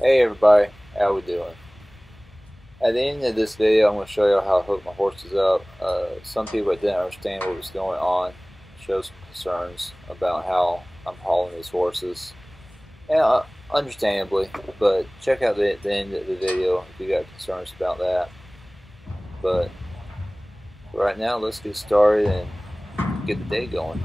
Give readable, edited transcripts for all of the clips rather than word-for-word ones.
Hey everybody, how we doing? At the end of this video, I'm going to show you how I hook my horses up. Some people that didn't understand what was going on show some concerns about how I'm hauling these horses. And understandably, but check out the end of the video if you got concerns about that. But right now, let's get started and get the day going.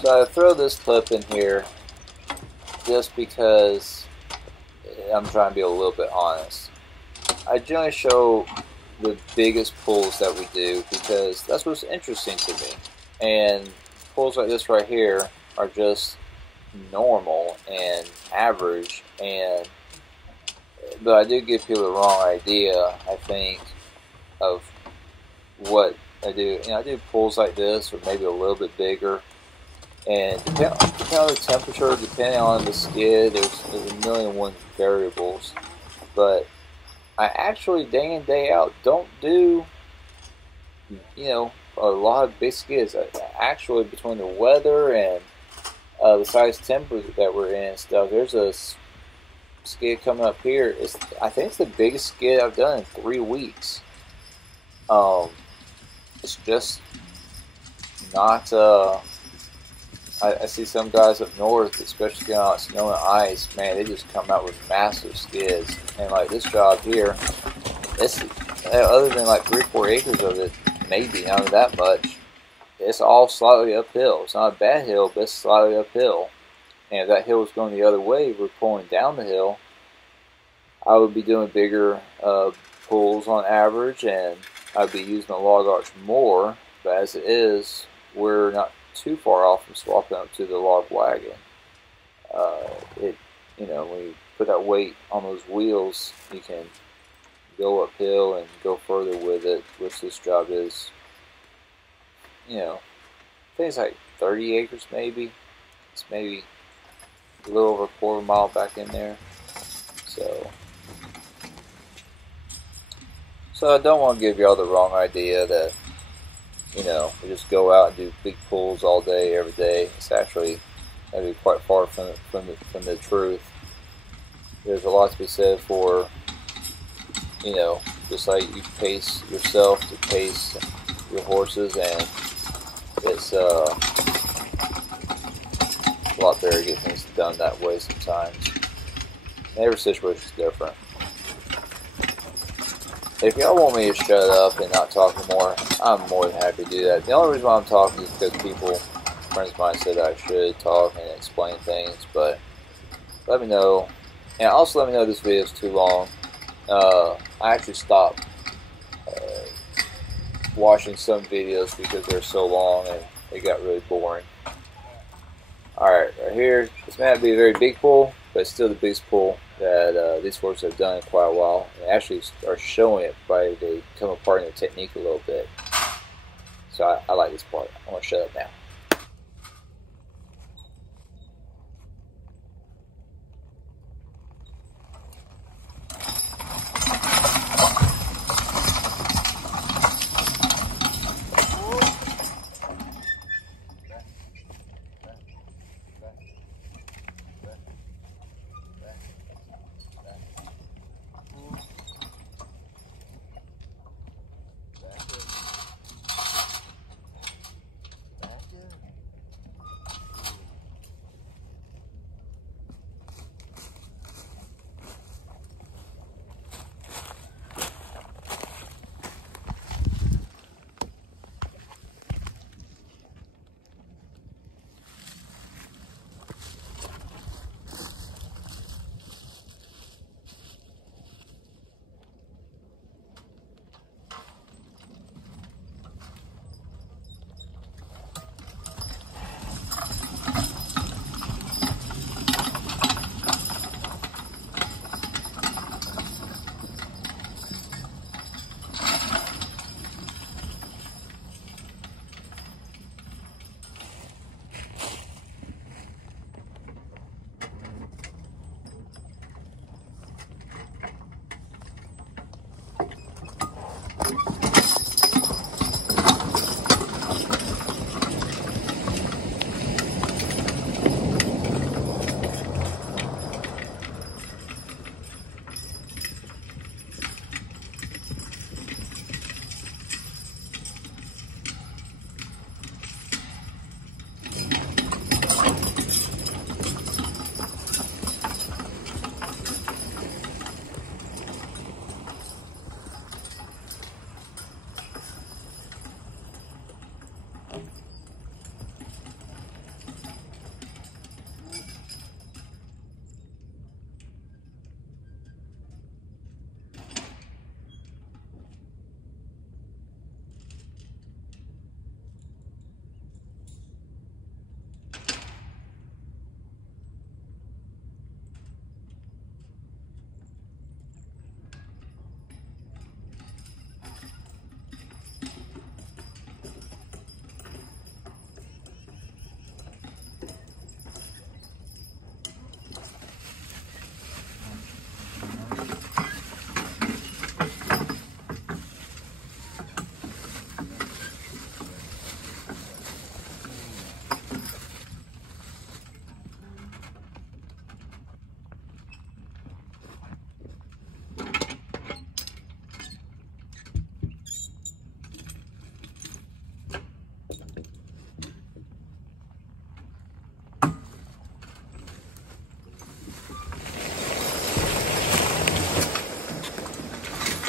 So I throw this clip in here just because I'm trying to be a little bit honest. I generally show the biggest pulls that we do because that's what's interesting to me. And pulls like this right here are just normal and average, but I do give people the wrong idea, I think, of what I do. I do pulls like this or maybe a little bit bigger. And depending on the temperature, depending on the skid, there's a million and one variables. But I actually, day in, day out, don't do, a lot of big skids. Actually, between the weather and the size temperature that we're in and stuff, there's a skid coming up here. I think it's the biggest skid I've done in 3 weeks. It's just not... I see some guys up north, especially getting out snow and ice, man, they just come out with massive skids. And like this job here, other than like 3 or 4 acres of it, maybe not that much, it's all slightly uphill. It's not a bad hill, but it's slightly uphill. And if that hill was going the other way, we're pulling down the hill, I would be doing bigger pulls on average, and I'd be using the log arch more. But as it is, we're not too far off from swapping up to the log wagon. When you put that weight on those wheels, you can go uphill and go further with it, which this job is, I think it's like 30 acres maybe. It's maybe a little over a quarter mile back in there. So I don't want to give y'all the wrong idea that, we just go out and do big pulls all day, every day. It's actually maybe quite far from the truth. There's a lot to be said for, just like you pace yourself to pace your horses, and it's a lot better to get things done that way sometimes. Every situation is different. If y'all want me to shut up and not talk anymore, I'm more than happy to do that. The only reason why I'm talking is because friends of mine said I should talk and explain things, but let me know. And also let me know if this video is too long. I actually stopped watching some videos because they're so long and it got really boring. Alright, right here, this may not be a very big pull, but it's still the biggest pull that these horses have done in quite a while. And actually are showing it by they come apart in their technique a little bit. So I like this part. I'm going to shut up now.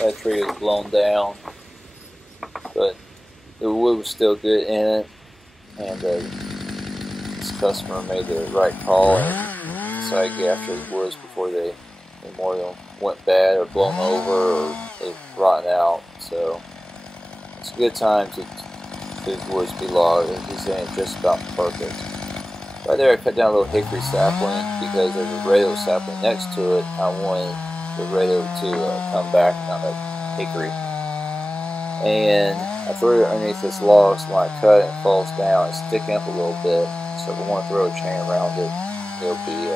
That tree was blown down, but the wood was still good in it, and the customer made the right call and decided to get after the woods before any more of them went bad or blown over or they rotten out. So it's a good time to the woods be logged. He's saying it's just about perfect. Right there I cut down a little hickory sapling because there's a radio sapling next to it. I wanted the radio to come back on that hickory. And I threw it underneath this log, so when I cut it, it falls down. It's sticking up a little bit, so if I want to throw a chain around it, it'll be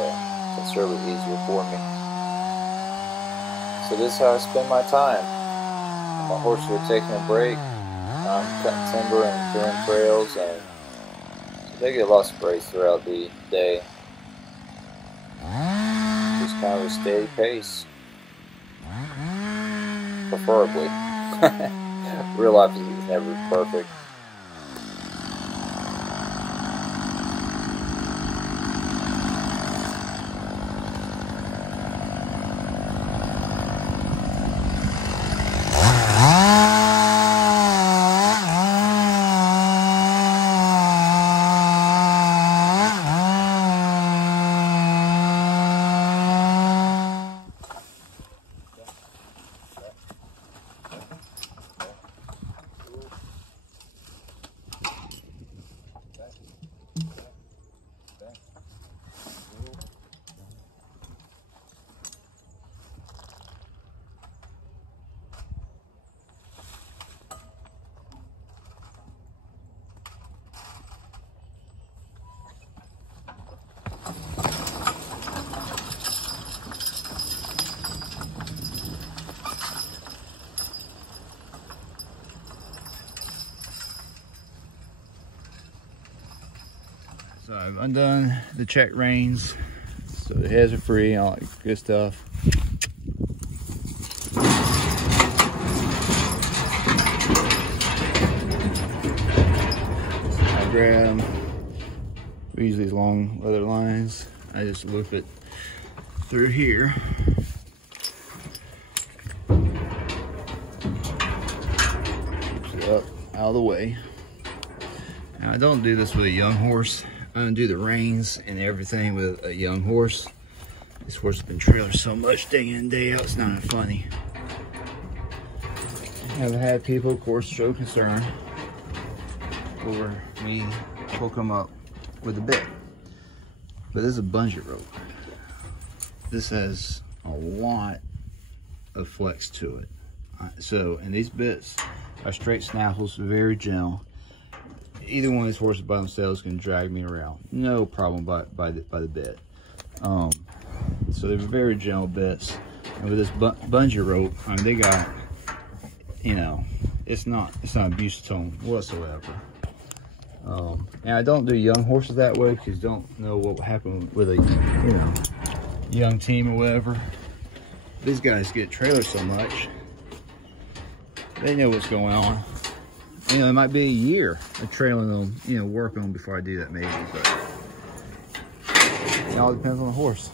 considerably easier for me. So this is how I spend my time. My horses are taking a break. I'm cutting timber and clearing trails, and so they get lots of breaks throughout the day. Just kind of a steady pace, preferably. Real life is never perfect. So I've undone the check reins, so the heads are free, all that good stuff. I grab, we use these long leather lines. I just loop it through here. Keeps it up out of the way. Now I don't do this with a young horse. I don't do the reins and everything with a young horse. This horse has been trailing so much day in and day out, it's not even funny. I've had people, of course, show concern over me hook them up with a bit. But this is a bungee rope. This has a lot of flex to it. And these bits are straight snaffles, very gentle. Either one of these horses by themselves can drag me around, no problem by the bit. So they're very gentle bits, and with this bungee rope, I mean, they got, you know, it's not abuse tone whatsoever. And I don't do young horses that way because you don't know what will happen with a, you know, young team or whatever. These guys get trailers so much, they know what's going on. You know, it might be a year of trailing them, you know, work on before I do that maybe, but it all depends on the horse.